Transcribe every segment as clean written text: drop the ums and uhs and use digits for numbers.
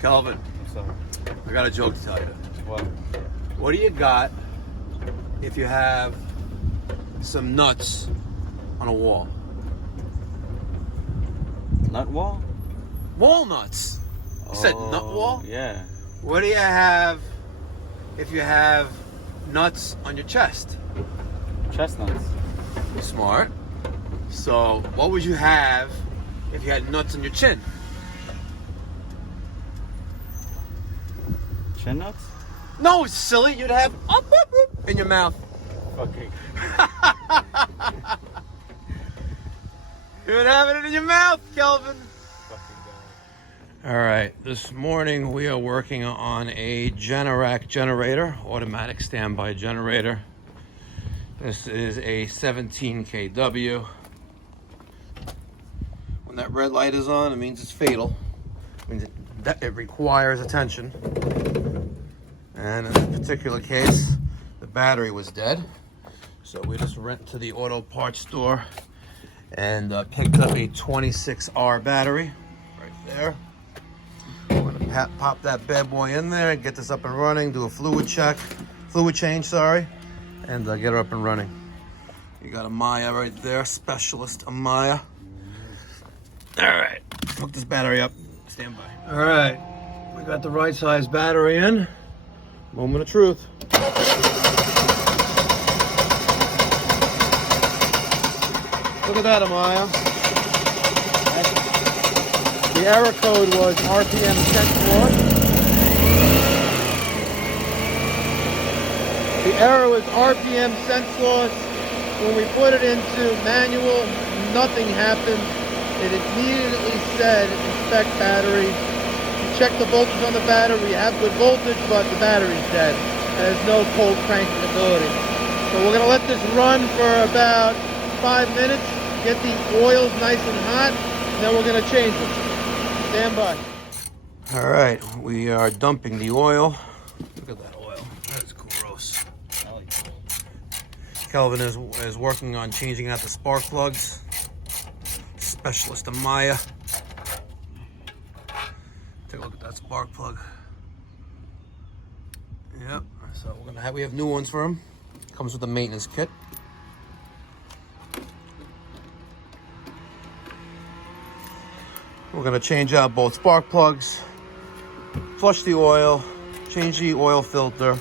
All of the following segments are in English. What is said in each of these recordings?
Kelvin, What's up? I got a joke to tell you. What? What do you got if you have some nuts on a wall? Nut wall? Walnuts. You said nut wall? Yeah. What do you have if you have nuts on your chest? Chestnuts. Smart. So, what would you have if you had nuts on your chin? Chin nuts? No, it's silly. You'd have in your mouth. Okay. You would have it in your mouth, Kelvin. Fucking All right, this morning we are working on a Generac generator, automatic standby generator. This is a 17 kW. When that red light is on, it means it's fatal. It means it requires attention. And in this particular case, the battery was dead. So we just went to the auto parts store and picked up a 26R battery right there. I'm gonna pop that bad boy in there and get this up and running, do a fluid change, and get her up and running. You got a Maya right there, specialist Maya. All right, hook this battery up, stand by. All right, we got the right size battery in. Moment of truth. Look at that, Amaya. The error code was RPM sense loss. The error was RPM sense loss. When we put it into manual, nothing happened. It immediately said inspect battery. You check the voltage on the battery. We have good voltage, but the battery's dead. There's no cold cranking ability. So we're gonna let this run for about 5 minutes. Get the oils nice and hot, and then we're gonna change them. Stand by. All right, we are dumping the oil. Look at that oil. That's gross. Kelvin is working on changing out the spark plugs. Specialist Amaya. Take a look at that spark plug. Yep. So we have new ones for him. Comes with a maintenance kit. We're gonna change out both spark plugs, flush the oil, change the oil filter,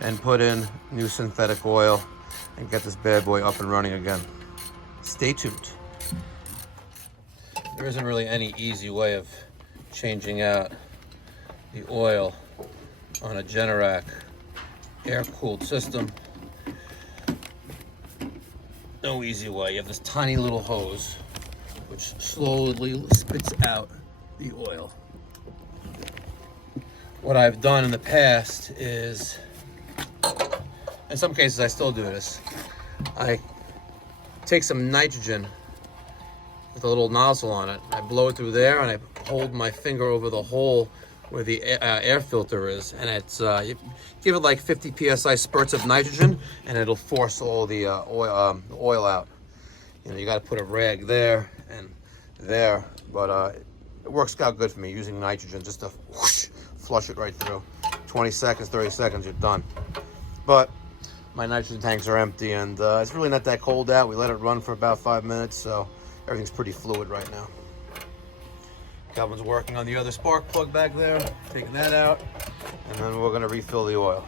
and put in new synthetic oil and get this bad boy up and running again. Stay tuned. There isn't really any easy way of changing out the oil on a Generac air-cooled system. No easy way. You have this tiny little hose which slowly spits out the oil. What I've done in the past is, in some cases I still do this, I take some nitrogen with a little nozzle on it, I blow it through there, and I hold my finger over the hole where the air filter is, and it's you give it like 50 psi spurts of nitrogen, and it'll force all the oil out. You know, you got to put a rag there and there, but it works out good for me using nitrogen just to whoosh, flush it right through. 20 seconds, 30 seconds, you're done. But my nitrogen tanks are empty, and it's really not that cold out. We let it run for about 5 minutes, so everything's pretty fluid right now. Calvin's working on the other spark plug back there, taking that out, and then we're going to refill the oil.